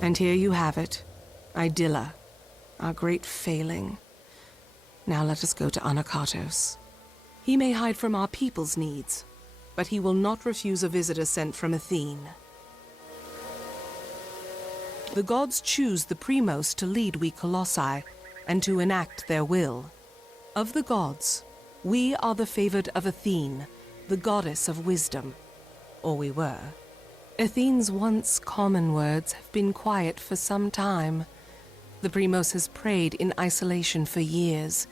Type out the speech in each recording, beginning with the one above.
And here you have it. Idylla, our great failing. Now let us go to Anokatos. He may hide from our people's needs, but he will not refuse a visitor sent from Athene. The gods choose the Primos to lead we Colossi and to enact their will. Of the gods, we are the favored of Athene, the goddess of wisdom. Or we were. Athene's once common words have been quiet for some time. The Primos has prayed in isolation for years,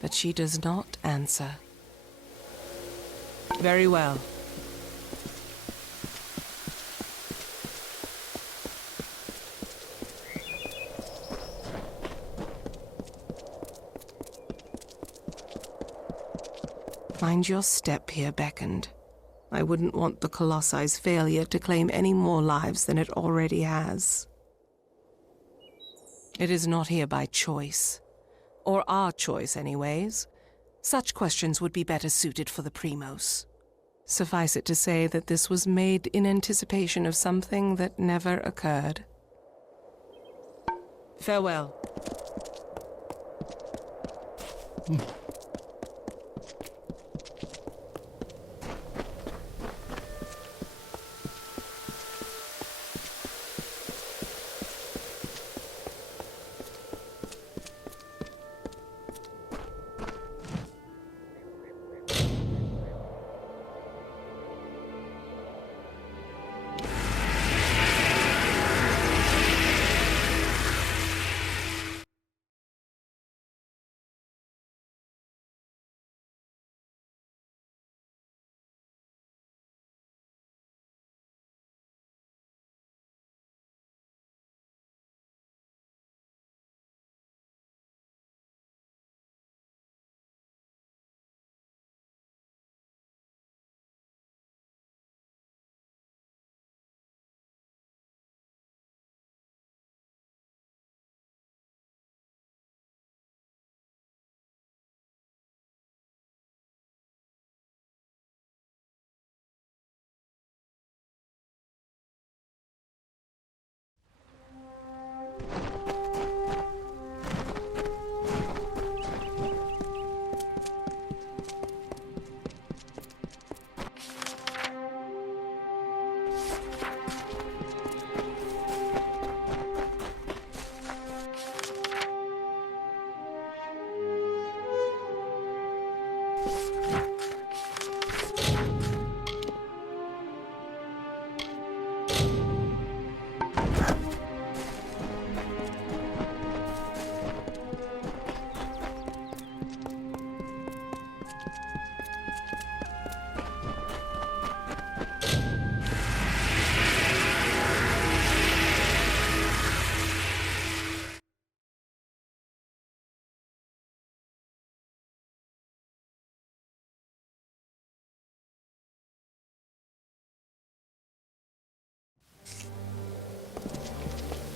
but she does not answer. Very well. Mind your step here, Beckoned. I wouldn't want the Colossi's failure to claim any more lives than it already has. It is not here by choice. Or our choice, anyways. Such questions would be better suited for the Primos. Suffice it to say that this was made in anticipation of something that never occurred. Farewell.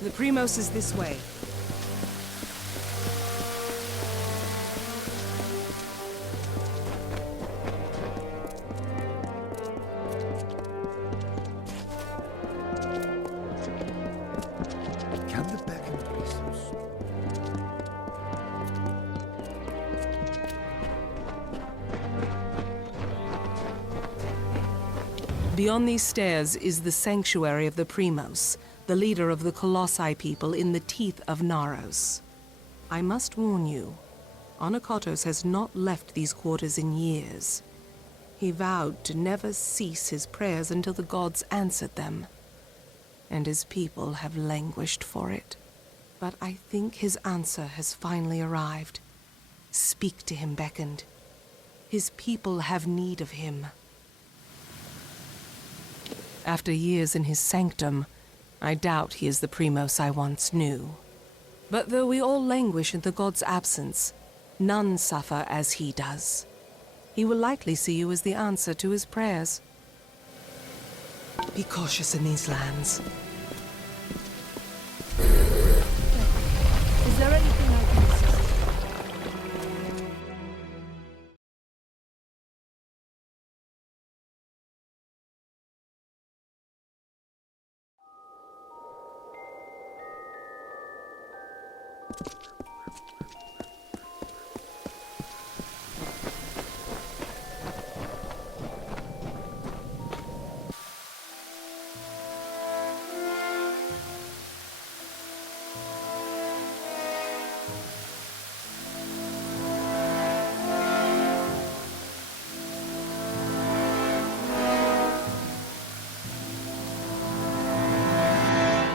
The Primos is this way. Can the back and Beyond these stairs is the sanctuary of the Primos, the leader of the Colossi people in the teeth of Naros. I must warn you, Anokatos has not left these quarters in years. He vowed to never cease his prayers until the gods answered them, and his people have languished for it. But I think his answer has finally arrived. Speak to him, Beckoned. His people have need of him. After years in his sanctum, I doubt he is the Primos I once knew. But though we all languish in the god's absence, none suffer as he does. He will likely see you as the answer to his prayers. Be cautious in these lands. Is there anything I can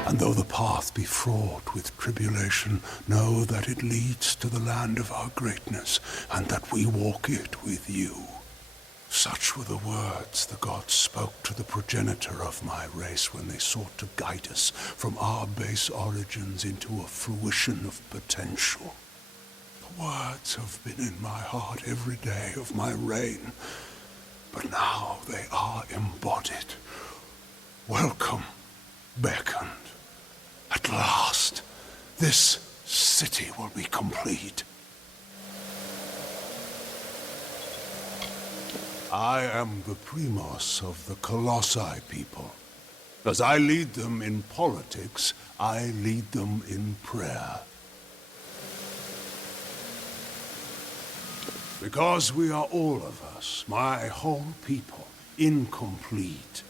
And though the path be fraught with tribulation, know that it leads to the land of our greatness, and that we walk it with you. Such were the words the gods spoke to the progenitor of my race when they sought to guide us from our base origins into a fruition of potential. The words have been in my heart every day of my reign, but now they are embodied. Welcome, beckoned. At last, this city will be complete. I am the Primos of the Colossi people. As I lead them in politics, I lead them in prayer. Because we are all of us, my whole people, incomplete.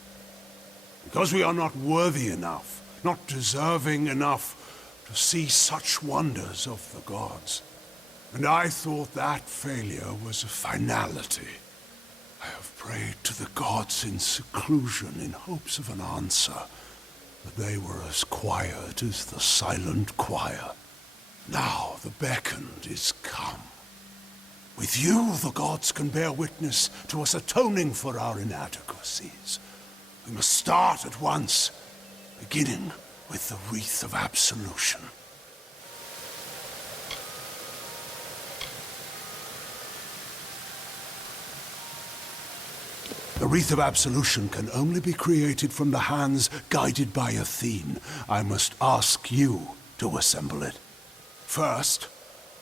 Because we are not worthy enough, not deserving enough to see such wonders of the gods. And I thought that failure was a finality. I have prayed to the gods in seclusion in hopes of an answer, but they were as quiet as the silent choir. Now the beckoned is come. With you, the gods can bear witness to us atoning for our inadequacies. We must start at once, beginning with the wreath of absolution. The wreath of absolution can only be created from the hands guided by Athene. I must ask you to assemble it. First,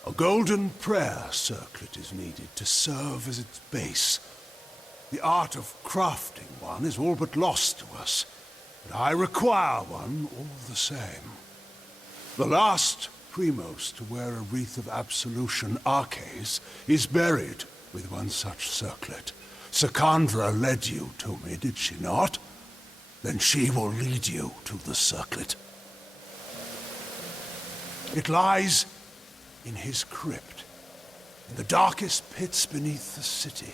a golden prayer circlet is needed to serve as its base. The art of crafting one is all but lost to us, but I require one all the same. The last Primos to wear a wreath of absolution, Arches, is buried with one such circlet. Secandra led you to me, did she not? Then she will lead you to the circlet. It lies in his crypt, in the darkest pits beneath the city.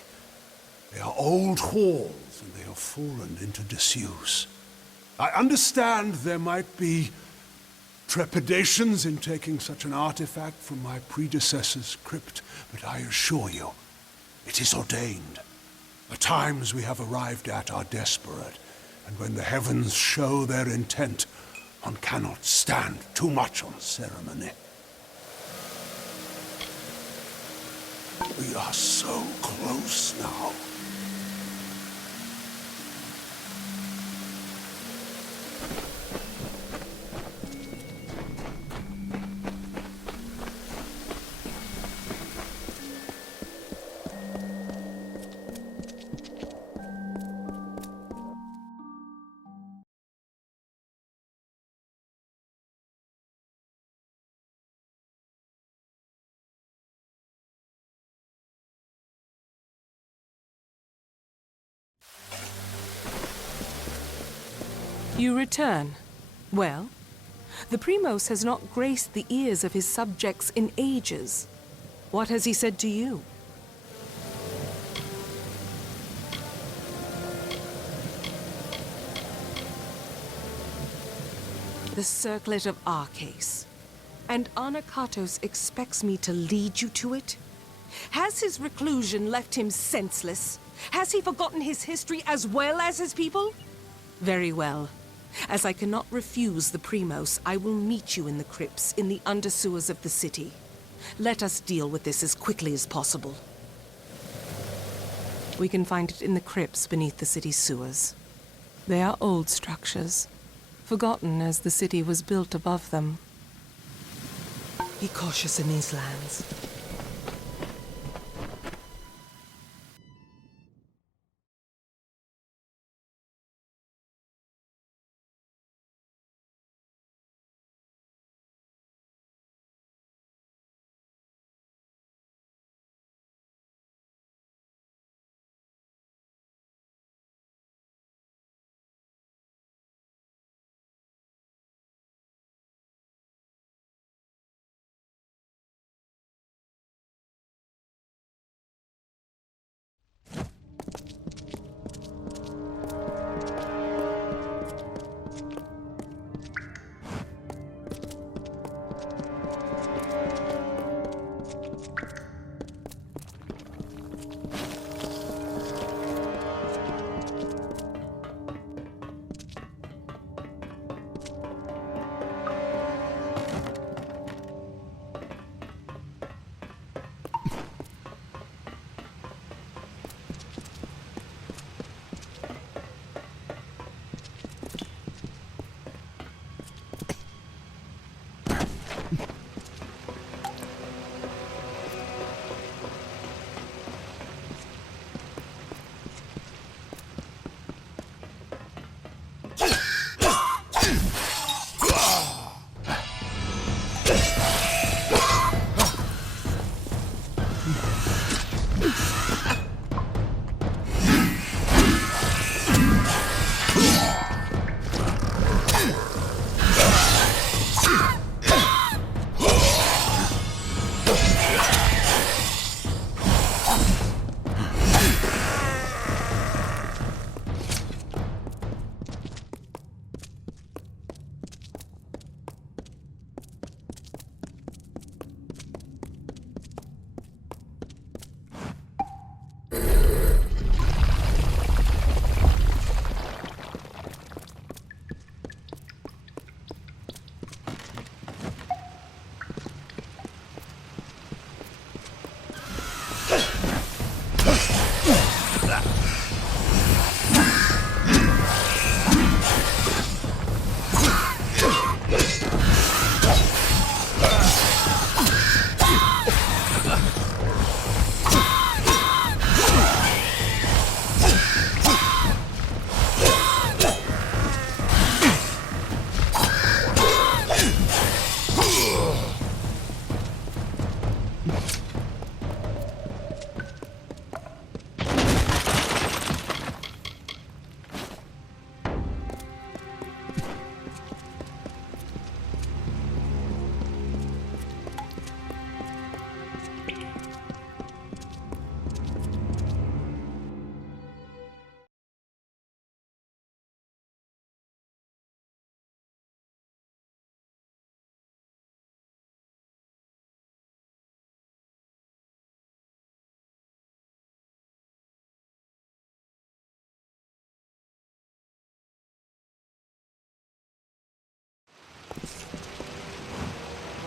They are old halls, and they have fallen into disuse. I understand there might be trepidations in taking such an artifact from my predecessor's crypt, but I assure you, it is ordained. The times we have arrived at are desperate, and when the heavens show their intent, one cannot stand too much on ceremony. We are so close now. You return. Well, the Primos has not graced the ears of his subjects in ages. What has he said to you? The circlet of Arches. And Anokatos expects me to lead you to it? Has his reclusion left him senseless? Has he forgotten his history as well as his people? Very well. As I cannot refuse the Primos, I will meet you in the crypts in the undersewers of the city. Let us deal with this as quickly as possible. We can find it in the crypts beneath the city's sewers. They are old structures, forgotten as the city was built above them. Be cautious in these lands.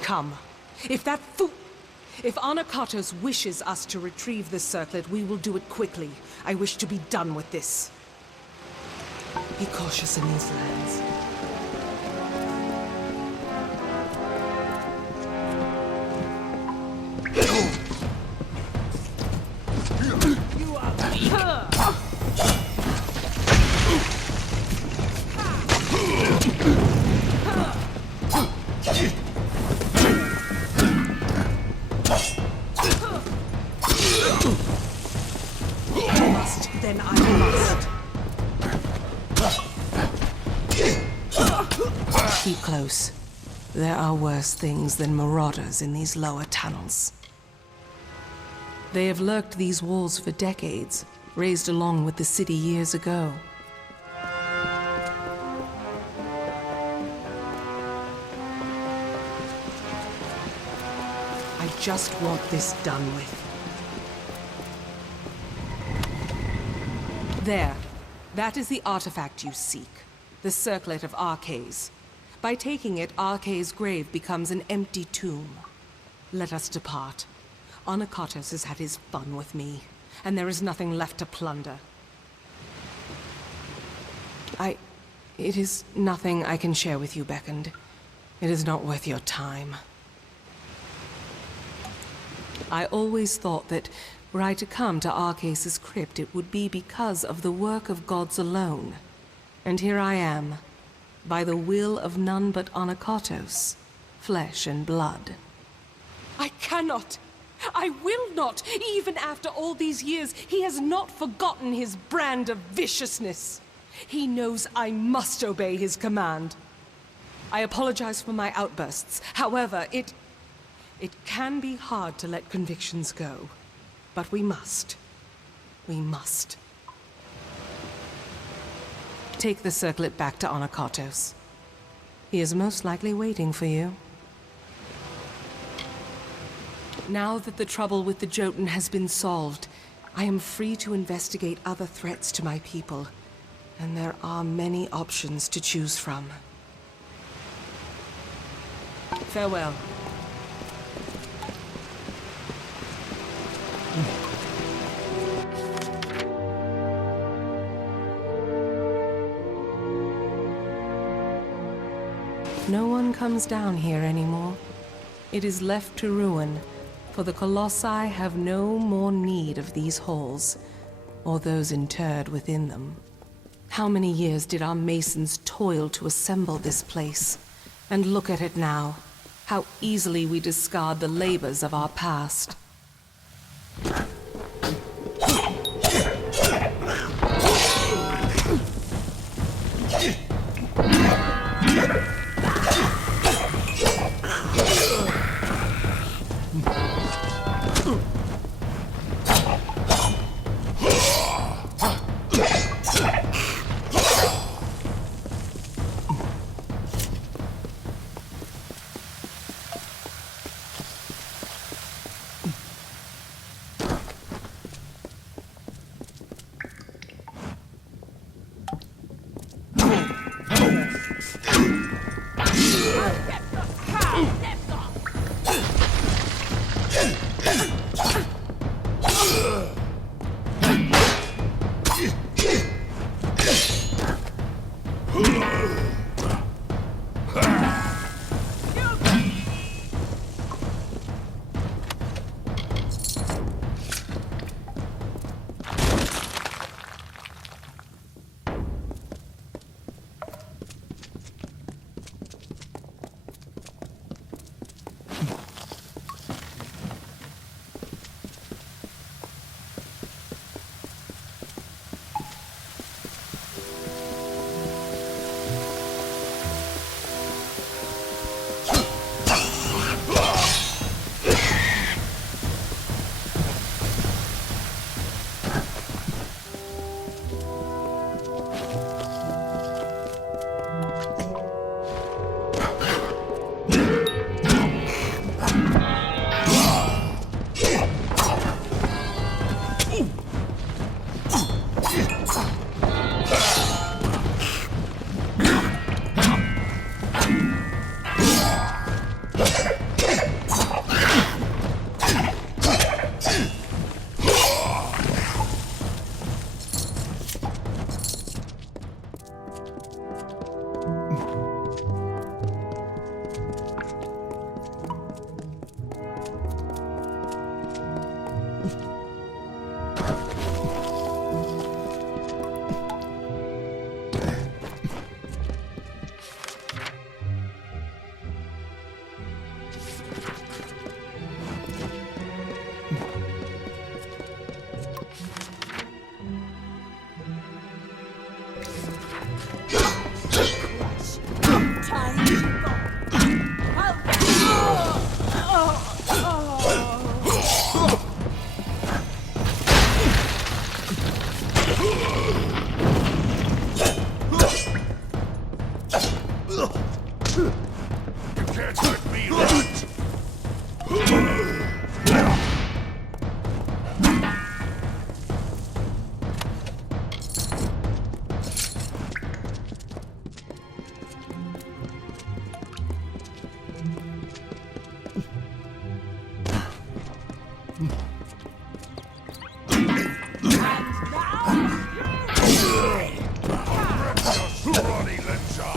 come. If Anokatos wishes us to retrieve the circlet, we will do it quickly. I wish to be done with this. Be cautious in these lands. You are then I must. Keep close. There are worse things than marauders in these lower tunnels. They have lurked these walls for decades, raised along with the city years ago. I just want this done with. There. That is the artifact you seek. The circlet of Arcades. By taking it, Arcades' grave becomes an empty tomb. Let us depart. Anokatos has had his fun with me, and there is nothing left to plunder. It is nothing I can share with you, Beckoned. It is not worth your time. I always thought that were I to come to Arcades' crypt, it would be because of the work of gods alone. And here I am, by the will of none but Anokatos, flesh and blood. I cannot! I will not! Even after all these years, he has not forgotten his brand of viciousness. He knows I must obey his command. I apologize for my outbursts. However, it can be hard to let convictions go. But we must. We must. Take the circlet back to Anokatos. He is most likely waiting for you. Now that the trouble with the Jotun has been solved, I am free to investigate other threats to my people. And there are many options to choose from. Farewell. No one comes down here anymore. It is left to ruin, for the Colossi have no more need of these halls, or those interred within them. How many years did our masons toil to assemble this place? And look at it now. How easily we discard the labors of our past. Tiny You can't hurt me, rat! Scrawny Lencha!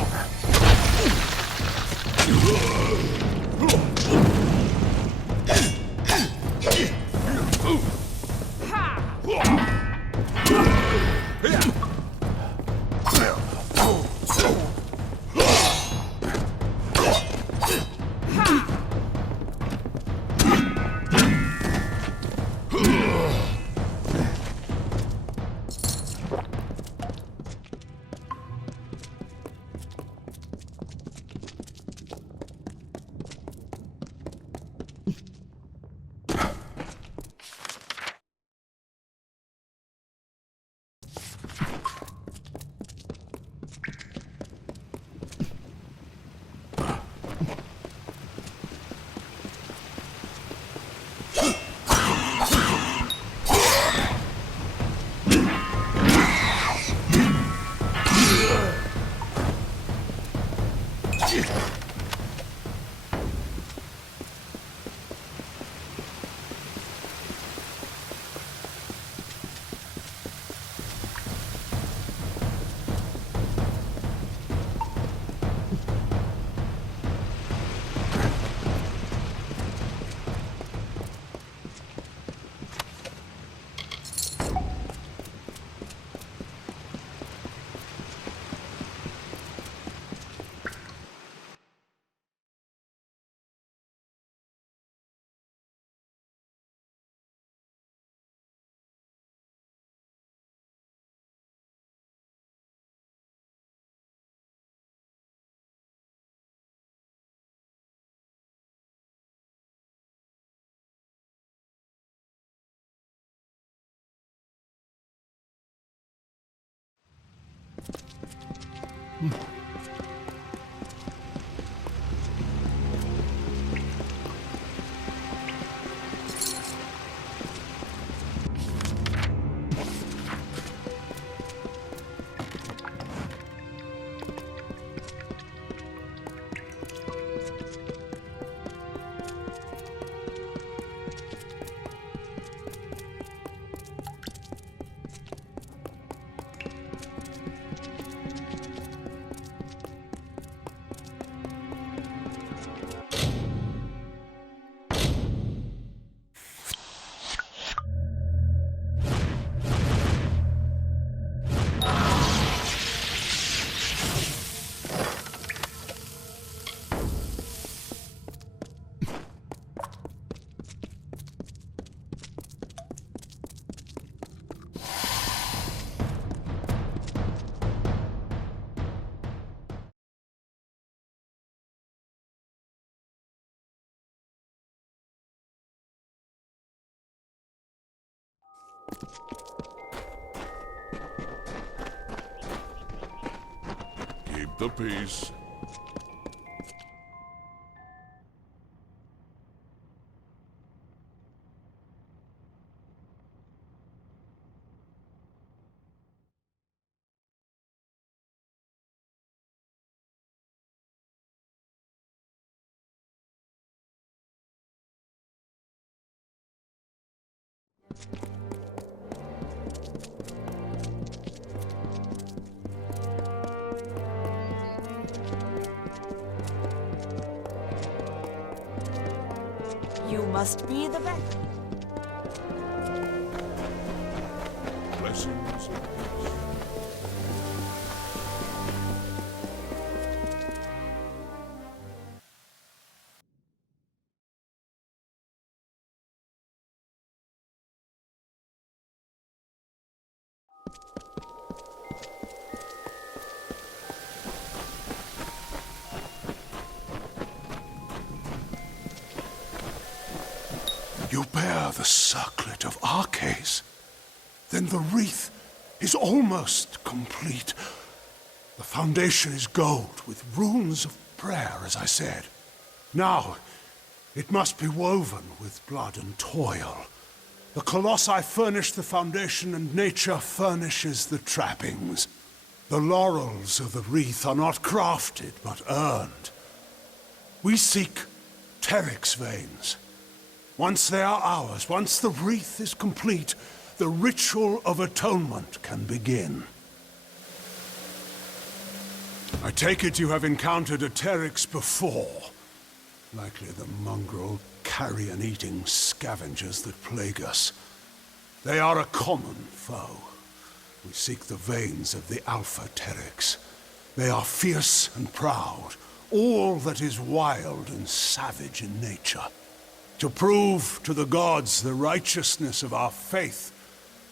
Keep the peace. You must be the vet. Blessings and peace. circlet of Arches. Then the wreath is almost complete. The foundation is gold with runes of prayer, as I said. Now, it must be woven with blood and toil. The Colossi furnish the foundation, and nature furnishes the trappings. The laurels of the wreath are not crafted, but earned. We seek Teryx veins. Once they are ours, once the wreath is complete, the ritual of atonement can begin. I take it you have encountered a Teryx before. Likely the mongrel, carrion-eating scavengers that plague us. They are a common foe. We seek the veins of the Alpha Teryx. They are fierce and proud, all that is wild and savage in nature. To prove to the gods the righteousness of our faith,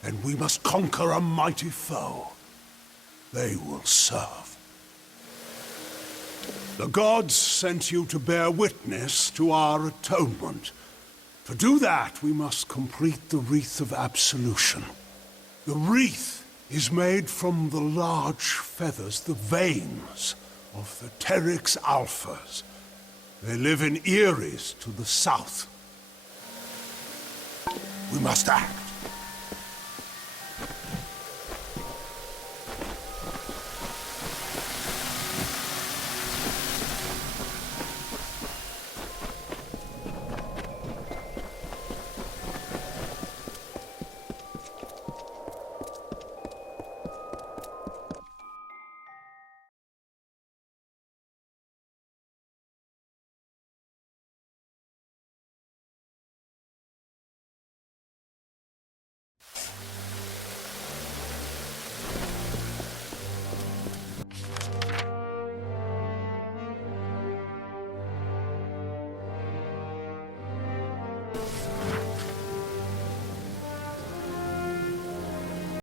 and we must conquer a mighty foe. They will serve. The gods sent you to bear witness to our atonement. To do that, we must complete the Wreath of Absolution. The wreath is made from the large feathers, the veins of the Teryx Alphas. They live in Eris to the south. We must act.